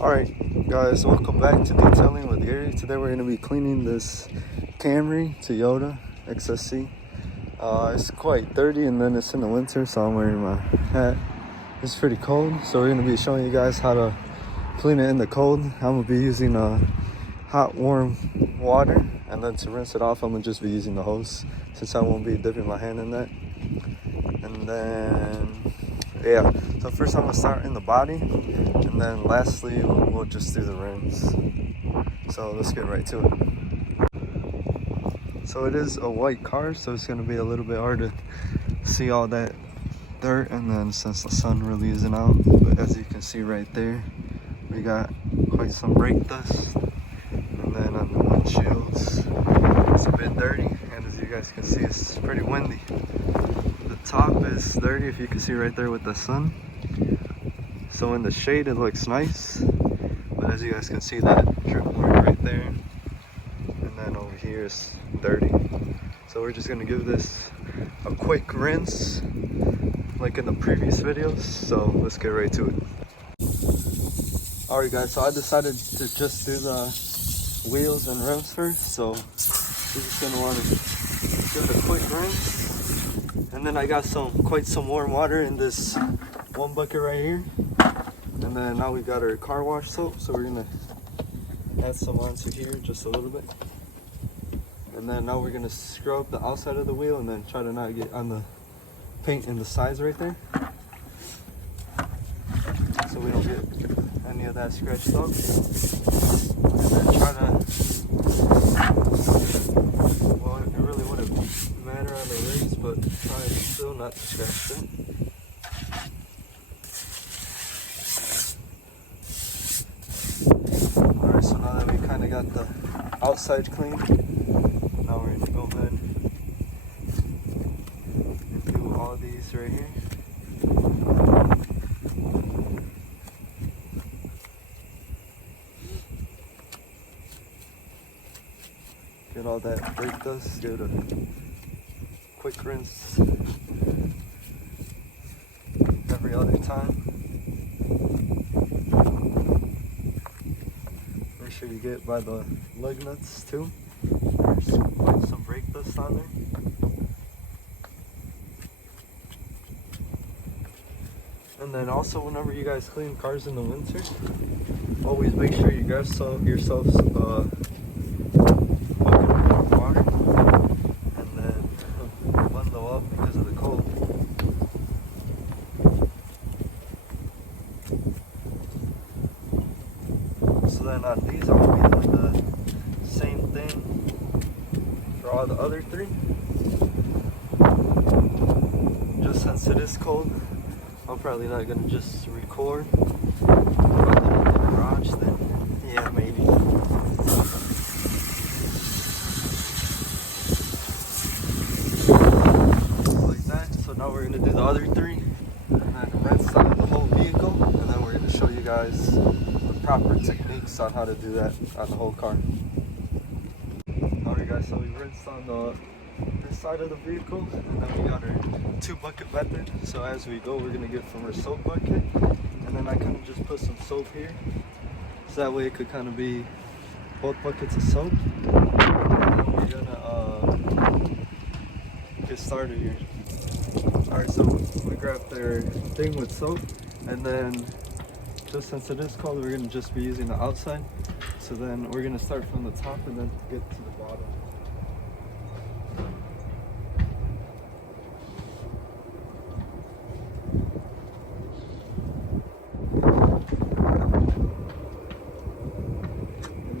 Alright guys, welcome back to Detailing with Gary. Today we're going to be cleaning this Camry Toyota XSC. It's quite dirty and then it's in the winter, so I'm wearing my hat. It's pretty cold, so we're going to be showing you guys how to clean it in the cold. I'm going to be using hot warm water, and then to rinse it off I'm going to just be using the hose since I won't be dipping my hand in that. And then yeah, so first I'm going to start in the body, and then lastly we'll just do the rims. So let's get right to it. So it is a white car, so it's going to be a little bit hard to see all that dirt, and then since the sun really isn't out, but as you can see right there, we got quite some brake dust. And then on the windshields, it's a bit dirty, and as you guys can see, it's pretty windy. The top is dirty, if you can see right there with the sun. So in the shade it looks nice, but as you guys can see, that drip mark right there, and then over here is dirty. So we're just gonna give this a quick rinse like in the previous videos, so let's get right to it. Alright guys, so I decided to just do the wheels and rims first, so we're just gonna want to give it a quick rinse. And then I got quite some warm water in this one bucket right here. And then now we got our car wash soap, so we're gonna add some onto here just a little bit. And then now we're gonna scrub the outside of the wheel and then try to not get on the paint in the sides right there, so we don't get any of that scratched up. And then try to, well, it really wouldn't matter on the rims, but try still not to scratch it. Alright, so now that we kind of got the outside clean, now we're going to go ahead and do all these right here. Get all that brake dust, give it a quick rinse every other time. Make sure you get by the lug nuts too. There's quite some brake dust on there. And then also, whenever you guys clean cars in the winter, always make sure you grab yourselves water, and then bundle up because of the cold. So then on these I'll be doing the same thing for all the other three. Just since it is cold, I'm probably not gonna just record. If I did it in the garage, then yeah, maybe. Now we're going to do the other three, and then rinse out the whole vehicle, and then we're going to show you guys the proper techniques on how to do that on the whole car. Alright guys, so we rinsed on this side of the vehicle, and then we got our 2-bucket method. So as we go, we're going to get from our soap bucket, and then I kind of just put some soap here, so that way it could kind of be both buckets of soap. And then we're going to get started here. Alright, so we grabbed their thing with soap, and then just since it is cold, we're going to just be using the outside. So then we're going to start from the top and then get to the bottom.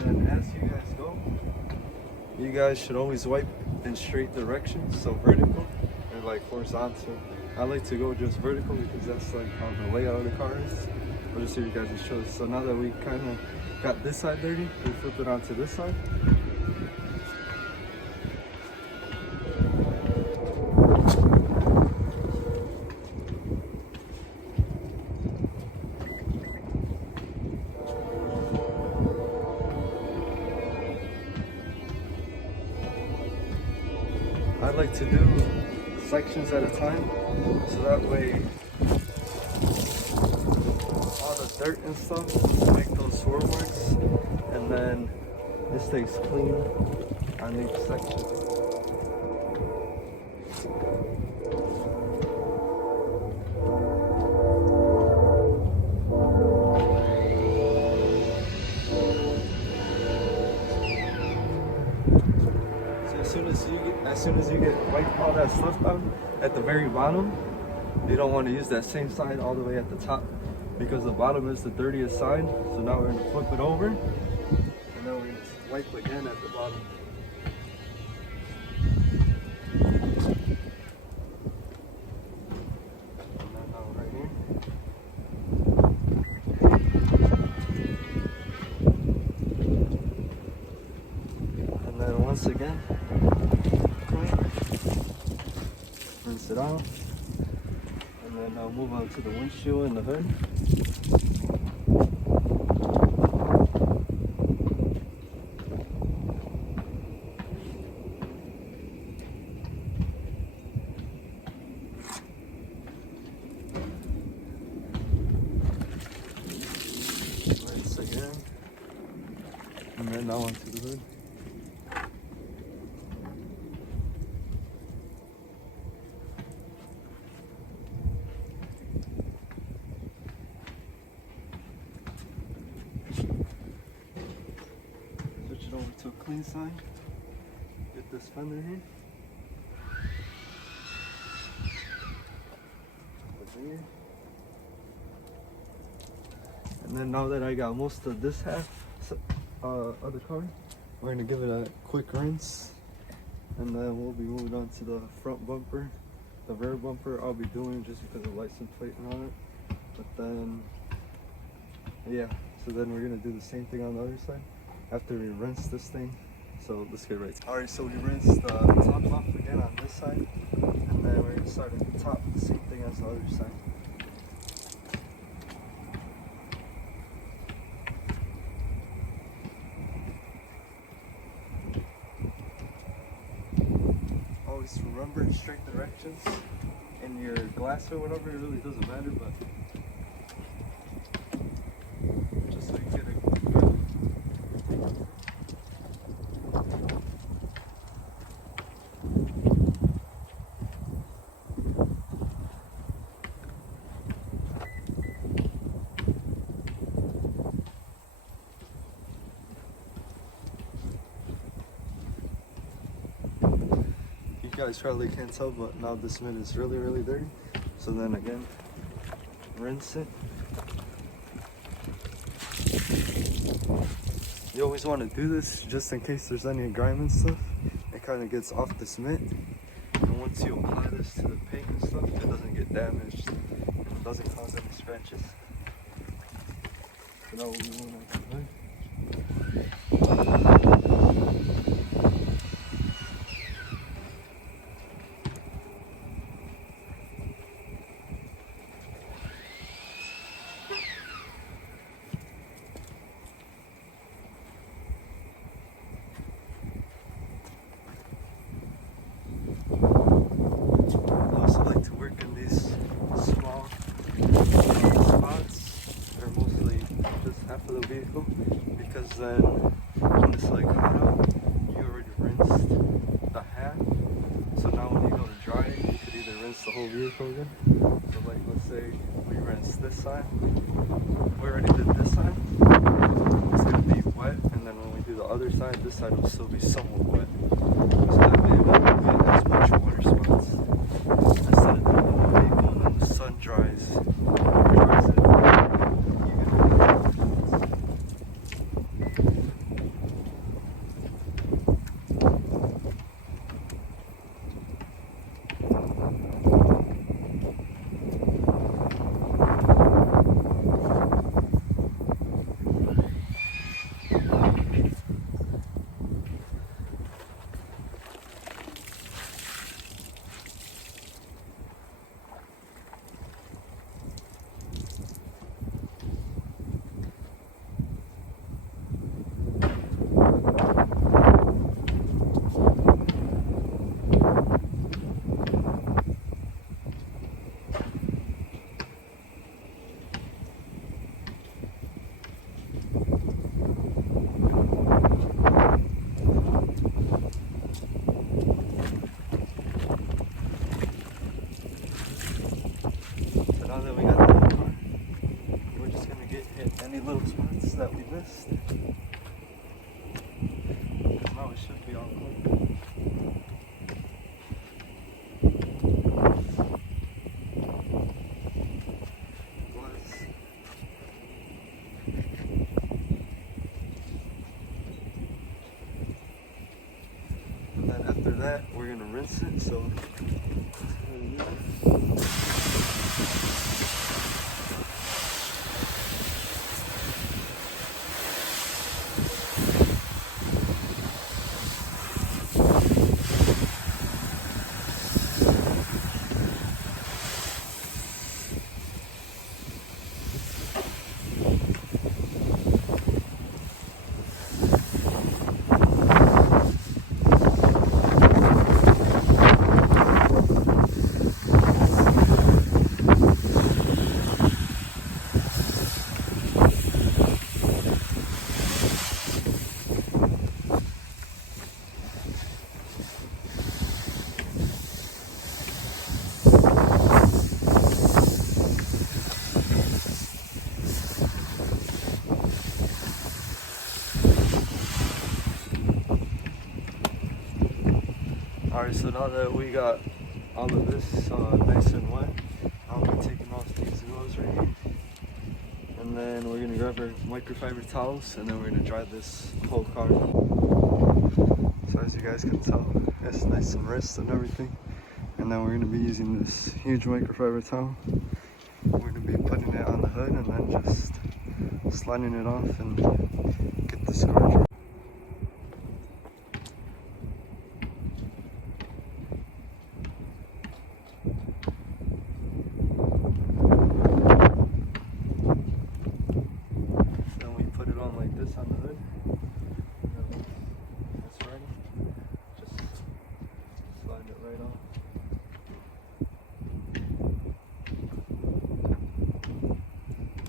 And then as you guys go, you guys should always wipe in straight directions, so vertical or like horizontal. I like to go just vertical because that's like how the layout of the car is. I'll just see you guys' choice. So now that we kind of got this side dirty, we flip it onto this side. I like to do sections at a time, so that way all the dirt and stuff to make those swirl marks, and then this stays clean on each section. As soon as you get wipe all that stuff out at the very bottom, you don't want to use that same side all the way at the top, because the bottom is the dirtiest side. So now we're going to flip it over, and then we're going to wipe again at the bottom. And then now right here. And then once again, rinse it out, and then I'll move on to the windshield and the hood. Rinse again, and then now onto the hood. Over to a clean side. Get this fender here. Over here. And then now that I got most of this half of the car, we're gonna give it a quick rinse, and then we'll be moving on to the front bumper. The rear bumper I'll be doing just because of license plate on it. But then, yeah. So then we're gonna do the same thing on the other side after we rinse this thing. So let's get right. Alright, so we rinsed the top off again on this side, and then we're gonna start at the top, the same thing as the other side. Always remember straight directions in your glass or whatever. It really doesn't matter, but just so you get it. You guys probably can't tell, but now this mitt is really, really dirty. So then again, rinse it. You always want to do this just in case there's any grime and stuff. It kind of gets off this mitt, and once you apply this to the paint and stuff, it doesn't get damaged and it doesn't cause any scratches. So now we'll be moving on to the hood. For the vehicle, because then when it's like hot out, you already rinsed the half, so now when you go to dry it, you could either rinse the whole vehicle again. So like, let's say we rinse this side, we already did this side, it's going to be wet, and then when we do the other side, this side will still be somewhat wet, so that way it won't get as much water spots. Instead of doing the whole vehicle and then the sun dries it. any little spots that we missed. Now it should be all clean. And then after that, we're gonna rinse it. So. Alright, so now that we got all of this nice and wet, I'll be taking off these gloves right here. And then we're going to grab our microfiber towels and then we're going to dry this whole car. So as you guys can tell, it's nice and wrist and everything. And then we're going to be using this huge microfiber towel. We're going to be putting it on the hood and then just sliding it off and get this car dry. On the hood, it's ready. Just slide it right on.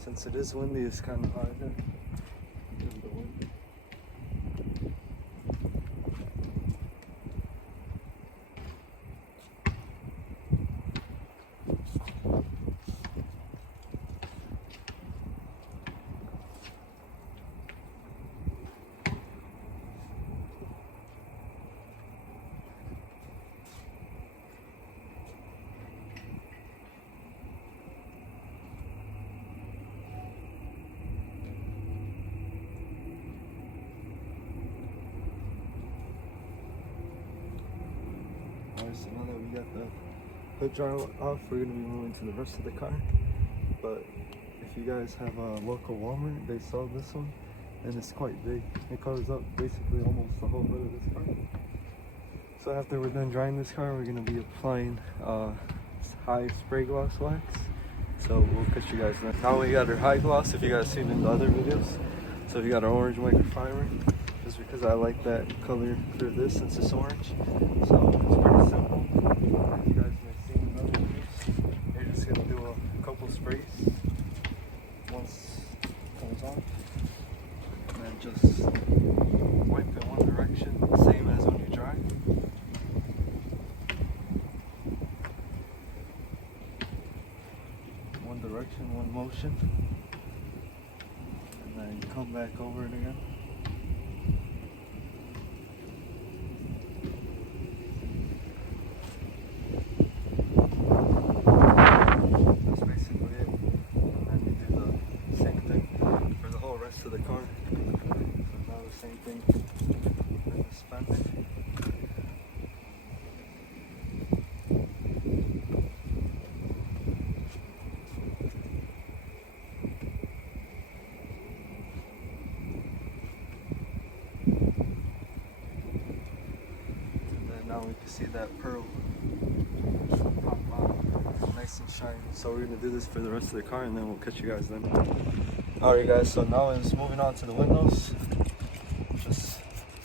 Since it is windy, it's kind of hard to the wind. So now that we got the hood dry off, we're going to be moving to the rest of the car. But if you guys have a local Walmart, they sell this one, and it's quite big. It covers up basically almost the whole hood of this car. So after we're done drying this car, we're going to be applying high spray gloss wax. So we'll catch you guys then. Now we got our high gloss, if you guys seen in the other videos. So we got our orange microfiber, just because I like that color for this since it's orange. So it's pretty simple. As you guys may see in the other videos, you're just going to do a couple sprays once it comes on. And then just wipe it one direction, same as when you dry. One direction, one motion. And then come back over it again. To the car. So now the same thing with the suspender. And then now we can see that pearl pop out nice and shiny. So we're gonna do this for the rest of the car and then we'll catch you guys then. Alright guys, so now it's moving on to the windows. Just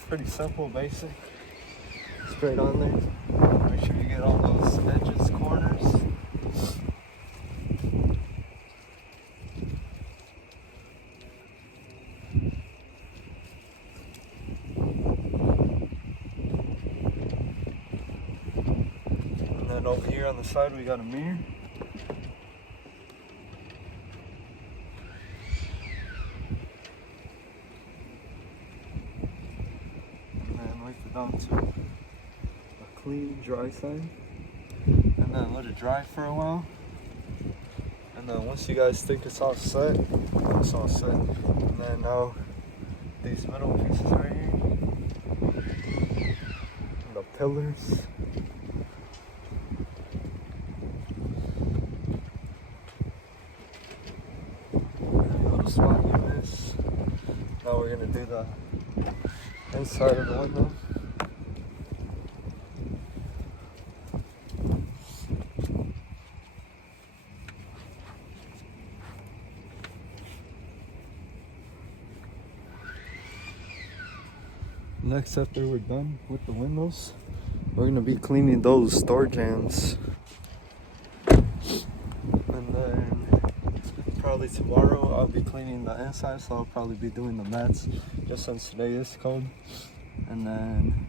pretty simple, basic. Straight on there. Make sure you get all those edges, corners. And then over here on the side we got a mirror. down to a clean, dry side, and then let it dry for a while. And then once you guys think it's all set, it's all set. And then now these middle pieces right here, the pillars. Spot like this. Now we're gonna do the inside of the window. Next, after we're done with the windows, we're gonna be cleaning those door jambs. And then probably tomorrow I'll be cleaning the inside, so I'll probably be doing the mats just since today is cold. And then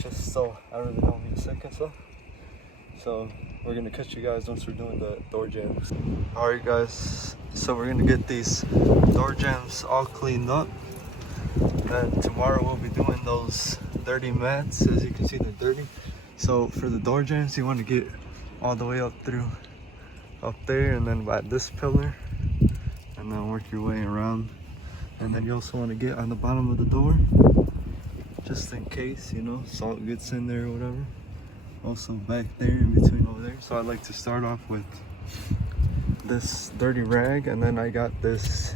just so I really don't be sick and stuff. So we're gonna catch you guys once we're doing the door jambs. Alright guys, so we're gonna get these door jambs all cleaned up. And tomorrow we'll be doing those dirty mats. As you can see, they're dirty. So for the door jambs, you want to get all the way up there, and then by this pillar, and then work your way around. And then you also want to get on the bottom of the door, just in case, you know, salt gets in there or whatever. Also back there, in between over there. So I'd like to start off with this dirty rag, and then I got this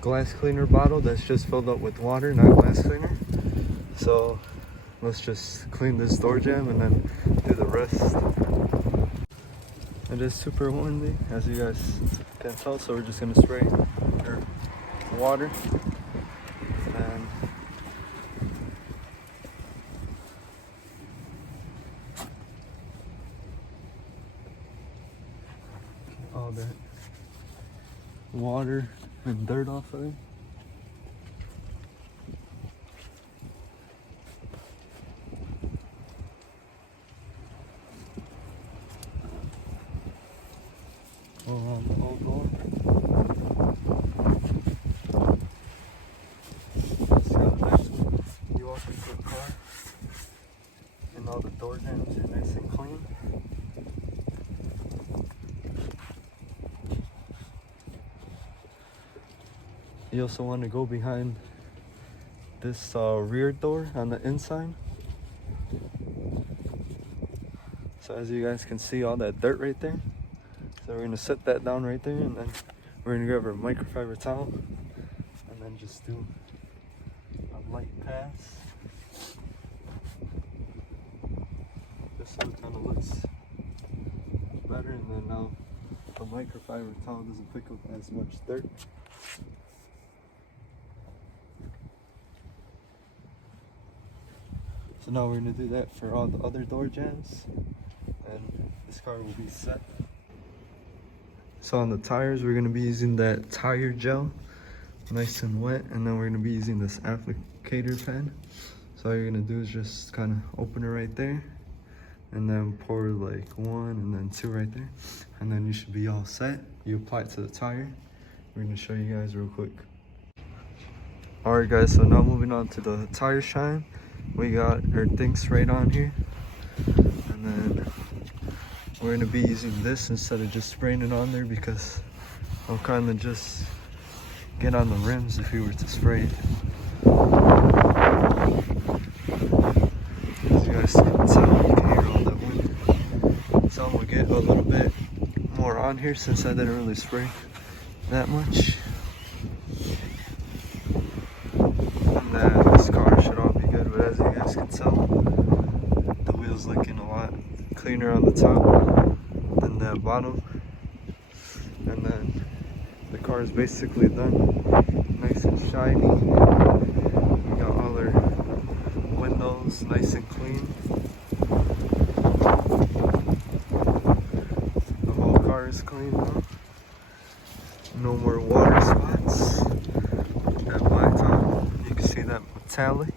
glass cleaner bottle that's just filled up with water, not glass cleaner. So let's just clean this door jamb and then do the rest. It is super windy, as you guys can tell, so we're just gonna spray water. And all that water and dirt off of it. Around the whole door. See how nice when you walk into a car and all the door jambs are nice and clean. You also want to go behind this rear door on the inside. So as you guys can see, all that dirt right there. So we're gonna set that down right there, and then we're gonna grab our microfiber towel and then just do a light pass. Just so it kind of looks better, and then now the microfiber towel doesn't pick up as much dirt. So now we're gonna do that for all the other door jambs, and this car will be set. So on the tires, we're gonna be using that tire gel, nice and wet, and then we're gonna be using this applicator pen. So all you're gonna do is just kind of open it right there, and then pour like 1 and then 2 right there, and then you should be all set. You apply it to the tire. We're gonna show you guys real quick. Alright guys, so now moving on to the tire shine. We got our thing sprayed on here, and then we're gonna be using this instead of just spraying it on there, because I'll kind of just get on the rims if we were to spray it. As you guys can tell, you can hear all that wind. So I'm gonna get a little bit more on here since I didn't really spray that much. And this car should all be good, but as you guys can tell, the wheel's looking a lot cleaner on the top than the bottom. And then the car is basically done, nice and shiny. We got all our windows nice and clean. The whole car is clean now. No more water spots. That black top, you can see that metallic.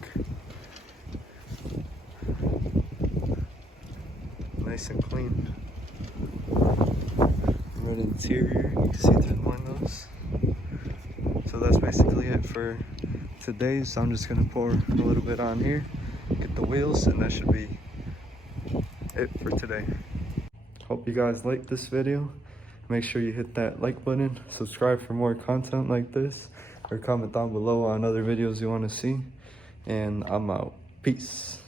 Nice and clean. Red interior, you can see through the windows. So that's basically it for today. So I'm just gonna pour a little bit on here, get the wheels, and that should be it for today. Hope you guys liked this video. Make sure you hit that like button, subscribe for more content like this, or comment down below on other videos you want to see. And I'm out. Peace.